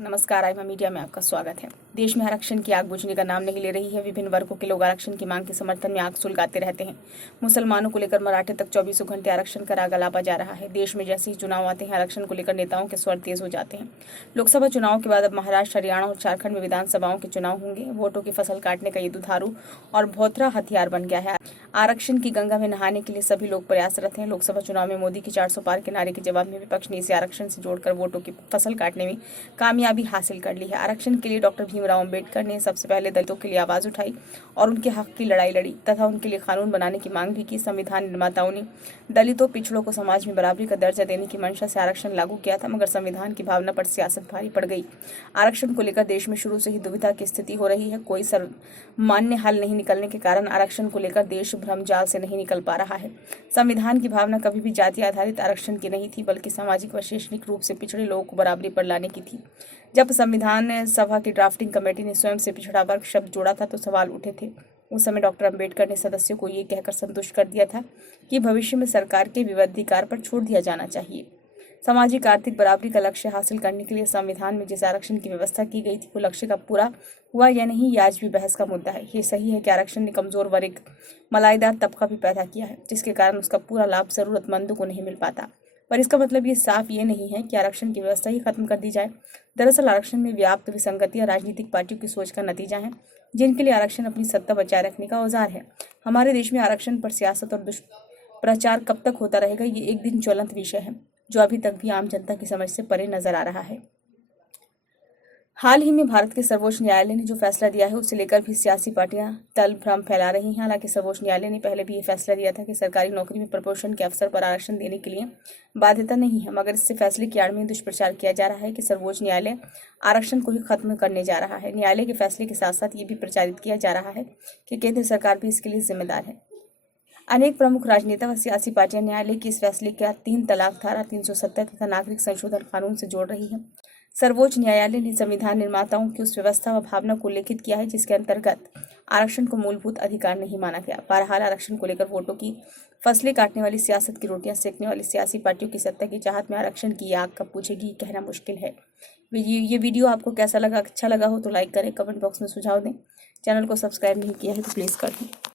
नमस्कार, आइमा मीडिया में आपका स्वागत है। देश में आरक्षण की आग बुझने का नाम नहीं ले रही है। विभिन्न वर्गों के लोग आरक्षण की मांग के समर्थन में आग सुलगाते रहते हैं। मुसलमानों को लेकर मराठे तक 24 घंटे आरक्षण का राग अलापा जा रहा है। देश में जैसे ही चुनाव आते हैं, आरक्षण को लेकर नेताओं के स्वर तेज हो जाते हैं। लोकसभा चुनाव के बाद अब महाराष्ट्र, हरियाणा और झारखंड में विधानसभाओं के चुनाव होंगे। वोटों की फसल काटने का ये दुधारू और भौतरा हथियार बन गया है। आरक्षण की गंगा में नहाने के लिए सभी लोग प्रयासरत हैं। लोकसभा चुनाव में मोदी की 400 पार के नारे के जवाब में विपक्ष ने इसे आरक्षण से जोड़कर वोटों की फसल काटने में कामयाबी हासिल कर ली है। आरक्षण के लिए डॉक्टर भीमराव अंबेडकर ने सबसे पहले दलितों के लिए आवाज उठाई और उनके हक की लड़ाई लड़ी तथा उनके लिए कानून बनाने की मांग भी की। संविधान निर्माताओं ने दलितों, पिछड़ों को समाज में बराबरी का दर्जा देने की मंशा से आरक्षण लागू किया था, मगर संविधान की भावना पर सियासत भारी पड़ गई। आरक्षण को लेकर देश में शुरू से ही दुविधा की स्थिति हो रही है। कोई सर्वमान्य हल नहीं निकलने के कारण आरक्षण को लेकर देश भ्रमजाल से नहीं निकल पा रहा है। संविधान की भावना कभी भी जाति आधारित आरक्षण की नहीं थी, बल्कि सामाजिक व शैक्षणिक रूप से पिछड़े लोगों को बराबरी पर लाने की थी। जब संविधान सभा की ड्राफ्टिंग कमेटी ने स्वयं से पिछड़ा वर्ग शब्द जोड़ा था तो सवाल उठे थे। उस समय डॉक्टर अंबेडकर ने सदस्यों को ये कहकर संतुष्ट कर दिया था कि भविष्य में सरकार के विविधाधिकार पर छोड़ दिया जाना चाहिए। सामाजिक आर्थिक बराबरी का लक्ष्य हासिल करने के लिए संविधान में जिस आरक्षण की व्यवस्था की गई थी, वो लक्ष्य का पूरा हुआ या नहीं, ये आज भी बहस का मुद्दा है। ये सही है कि आरक्षण ने कमजोर वर्ग, मलाईदार तबका भी पैदा किया है, जिसके कारण उसका पूरा लाभ जरूरतमंदों को नहीं मिल पाता। पर इसका मतलब ये साफ ये नहीं है कि आरक्षण की व्यवस्था ही खत्म कर दी जाए। दरअसल आरक्षण में व्याप्त विसंगतियां राजनीतिक पार्टियों की सोच का नतीजा है, जिनके लिए आरक्षण अपनी सत्ता बचाए रखने का औजार है। हमारे देश में आरक्षण पर सियासत और दुष्प्रचार कब तक होता रहेगा, ये एक दिन ज्वलंत विषय है, जो अभी तक भी आम जनता की समझ से परे नजर आ रहा है। हाल ही में भारत के सर्वोच्च न्यायालय ने जो फैसला दिया है, उसे लेकर भी सियासी पार्टियां तल भ्रम फैला रही हैं। हालांकि सर्वोच्च न्यायालय ने पहले भी ये फैसला दिया था कि सरकारी नौकरी में प्रमोशन के अवसर पर आरक्षण देने के लिए बाध्यता नहीं है, मगर इससे फैसले की आड़ में दुष्प्रचार किया जा रहा है कि सर्वोच्च न्यायालय आरक्षण को ही खत्म करने जा रहा है। न्यायालय के फैसले के साथ साथ ये भी प्रचारित किया जा रहा है कि केंद्र सरकार भी इसके लिए जिम्मेदार है। अनेक प्रमुख राजनेता व सियासी पार्टियां न्यायालय की इस फैसले का 3 तलाक धारा 370 तथा नागरिक संशोधन कानून से जोड़ रही है। सर्वोच्च न्यायालय ने संविधान निर्माताओं की उस व्यवस्था व भावना को उल्लेखित किया है जिसके अंतर्गत आरक्षण को मूलभूत अधिकार नहीं माना गया। बहरहाल आरक्षण को लेकर वोटों की फसलें काटने वाली, सियासत की रोटियां सेकने वाली सियासी पार्टियों की सत्ता की चाहत में आरक्षण की आग कब बुझेगी, कहना मुश्किल है। ये वीडियो आपको कैसा लगा? अच्छा लगा हो तो लाइक करें, कमेंट बॉक्स में सुझाव दें। चैनल को सब्सक्राइब नहीं किया है तो प्लीज़ कर दें।